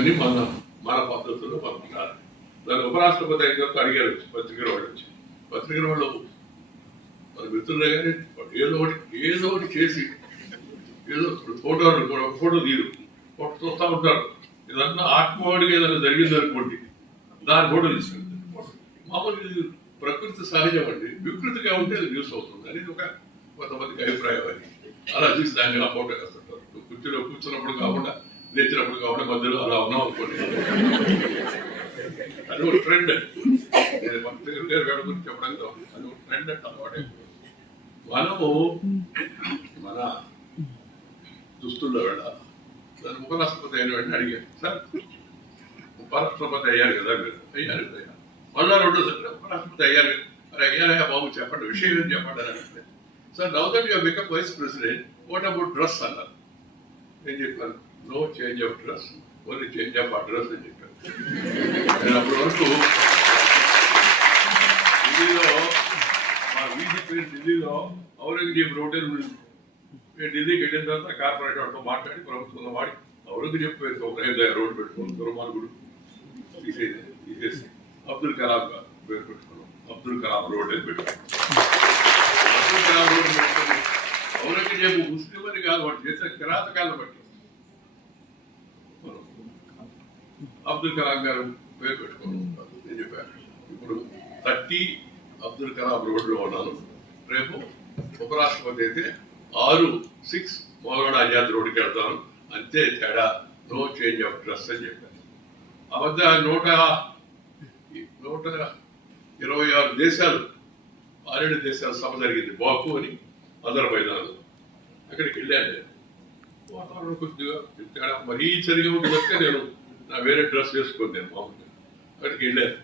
ఇవన్నీ మన పద్ధతుల్లో పంపించాలి. దాని ఉపరాష్ట్రపతి అయిన తర్వాత అడిగారు పత్రికల వాళ్ళు వచ్చి, పత్రికల వాళ్ళు మన మిత్రులే కానీ ఏదో ఒకటి చేసి ఏదో ఫోటో తీరు చూస్తూ ఉంటారు. ఇదన్నా ఆత్మవాడిగా ఏదైనా జరిగింది అనుకోండి, దాని ఫోటో తీసుకుంటారు. మామూలు ప్రకృతి సహజం అండి, వికృతిగా ఉంటే అది న్యూస్ అవుతుంది అనేది ఒక కొంతమందికి అభిప్రాయం. అది అలా చూసి దాన్ని ఆ ఫోటో వేస్తుంటారు. కూర్చున్నప్పుడు కాకుండా, లేచినప్పుడు కాకుండా మధ్యలో అలా ఉన్నాం అనుకోండి, అది ఒక ట్రెండ్. నేను గురించి చెప్పడానికి అది ఒక ట్రెండ్ అంటే అలవాటు. మనము మన దుస్తుల్లో వెళ్ళాలి. దాని ఉపరాష్ట్రపతి అయిన వెంటనే అడిగారు, సార్ ఉపరాష్ట్రపతి అయ్యారు కదా మీరు, అయ్యారు కదా, మళ్ళా రెండో సార్ ఉపరాష్ట్రపతి అయ్యారు, మరి అయ్యారయ్యా బాబు చెప్పండి, విషయం ఏం చెప్పండి అని అంటే, sir now that you have become vice president, what about dress అన్నారు. నేను చెప్పాను, no change of dress, only change of address అని చెప్పాను. నేను అప్పటి వరకు ఢిల్లీలో, మా వీధి పేరు ఢిల్లీలో ఔరంగజేబ్ రోడ్డు ఉంది. నేను ఢిల్లీకి వెళ్ళిన తర్వాత కార్పొరేట్ వాళ్ళతో మాట్లాడి ప్రభుత్వంలో వాడి ఔరంగజేబ్ పేరు ఒక రోడ్డు పెట్టుకున్నాం, దుర్మార్గుడు తీసేసి అబ్దుల్ కలాం పేరు పెట్టుకున్నాం, అబ్దుల్ కలాం రోడ్ అని పెట్టుకున్నాం. అబ్దుల్ కలాం రోడ్డు పెట్టుకుని ఔరంగజేబు ముస్లిం అని కాదు, వాడు చేసిన కిరాతకాలను బట్టి అబ్దుల్ కలాం గారు పేరు పెట్టుకున్నాం. నేను చెప్పాను, ఇప్పుడు 30 అబ్దుల్ కలాం రోడ్లో ఉన్నాను, రేపు ఉపరాష్ట్రపతి అయితే 6 మోగడ ఆజాద్ రోడ్డుకి వెళ్తాను, అంతే తేడా, నో చేంజ్ ఆఫ్ డ్రెస్ అని చెప్పాను. ఆ మధ్య 126 దేశాలు, 6 దేశాల సభ జరిగింది బాకు అని అజర్బైజాన్. అక్కడికి వెళ్ళాను నేను. వాతావరణం కొద్దిగా తేడా మరీ సరిగా ఉంటుంది, నేను నా వేరే డ్రెస్ వేసుకొని నేను మామూలుగా అక్కడికి వెళ్ళాను.